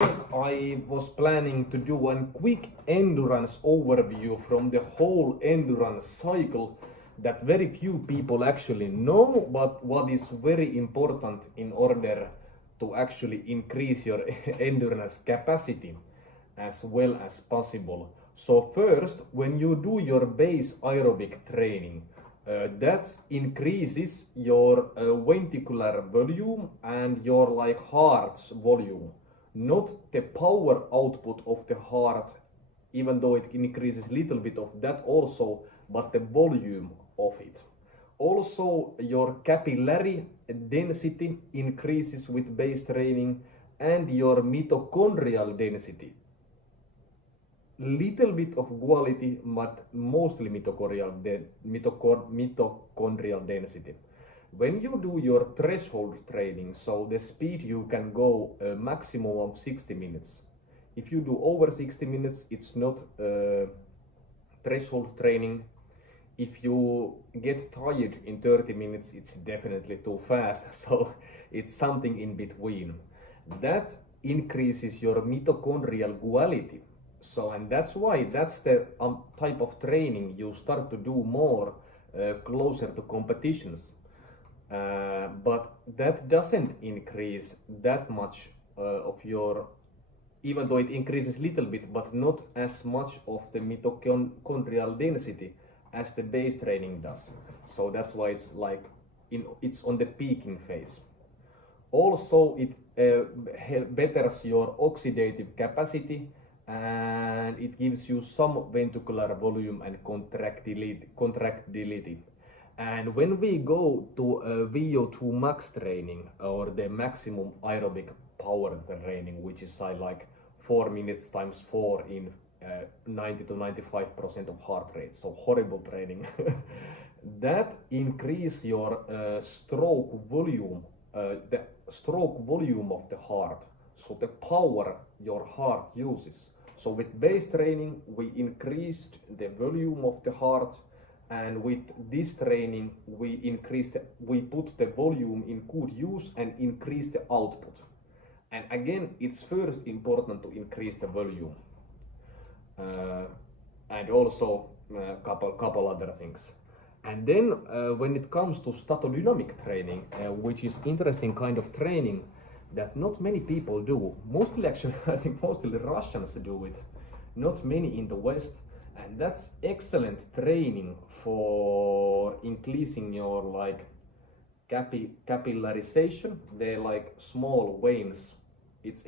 I was planning to do a quick endurance overview from the whole endurance cycle that very few people actually know, but what is very important in order to actually increase your endurance capacity as well as possible. So first, when you do your base aerobic training, that increases your ventricular volume and your heart's volume, not the power output of the heart, even though it increases a little bit of that also, but the volume of it. Also, your capillary density increases with base training, and your mitochondrial density. Little bit of quality, but mostly mitochondrial density. When you do your threshold training, so the speed you can go a maximum of 60 minutes. If you do over 60 minutes, it's not threshold training. If you get tired in 30 minutes, it's definitely too fast. So it's something in between. That increases your mitochondrial quality. So, and that's why that's the type of training you start to do more closer to competitions. But that doesn't increase that much of your, even though it increases a little bit, but not as much of the mitochondrial density as the base training does. So that's why it's it's on the peaking phase. Also, it betters your oxidative capacity, and it gives you some ventricular volume and contractility. And when we go to VO2 max training, or the maximum aerobic power training, which is 4 minutes times 4 in 90 to 95% of heart rate, so horrible training, that increase your stroke volume, the stroke volume of the heart, so the power your heart uses. So with base training, we increased the volume of the heart, and with this training, we put the volume in good use and increase the output. And again, it's first important to increase the volume, and also a couple other things. And then when it comes to statodynamic training, which is interesting kind of training that not many people do. Mostly, actually, I think mostly Russians do it, not many in the West. And that's excellent training for increasing your capillarization. They're small veins. It's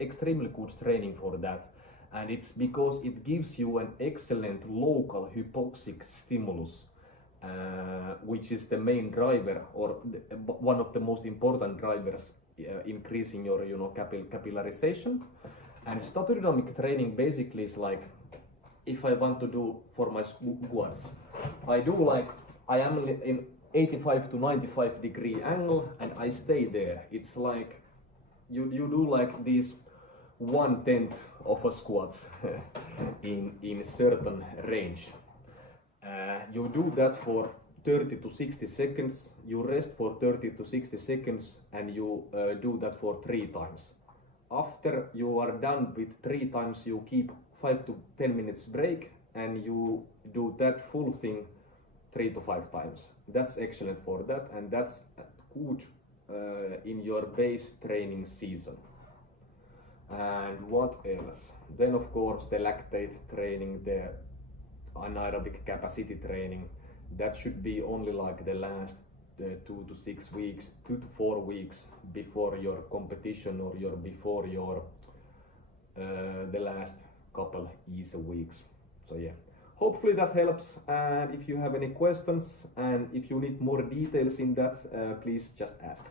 extremely good training for that. And it's because it gives you an excellent local hypoxic stimulus, which is the main driver, or one of the most important drivers increasing your capillarization. And statodynamic training basically is if I want to do for my squats, I do I am in 85 to 95 degree angle and I stay there. It's you do these 1/10 of a squats in certain range. You do that for 30 to 60 seconds, you rest for 30 to 60 seconds, and you do that for 3 times. After you are done with 3 times, you keep 5 to 10 minutes break, and you do that full thing 3 to 5 times. That's excellent for that, and that's good in your base training season. And what else? Then of course the lactate training, the anaerobic capacity training, that should be only the last 2 to 6 weeks, 2 to 4 weeks before your competition, or before your the last couple easy weeks. So yeah, hopefully that helps. And if you have any questions, and if you need more details in that, please just ask.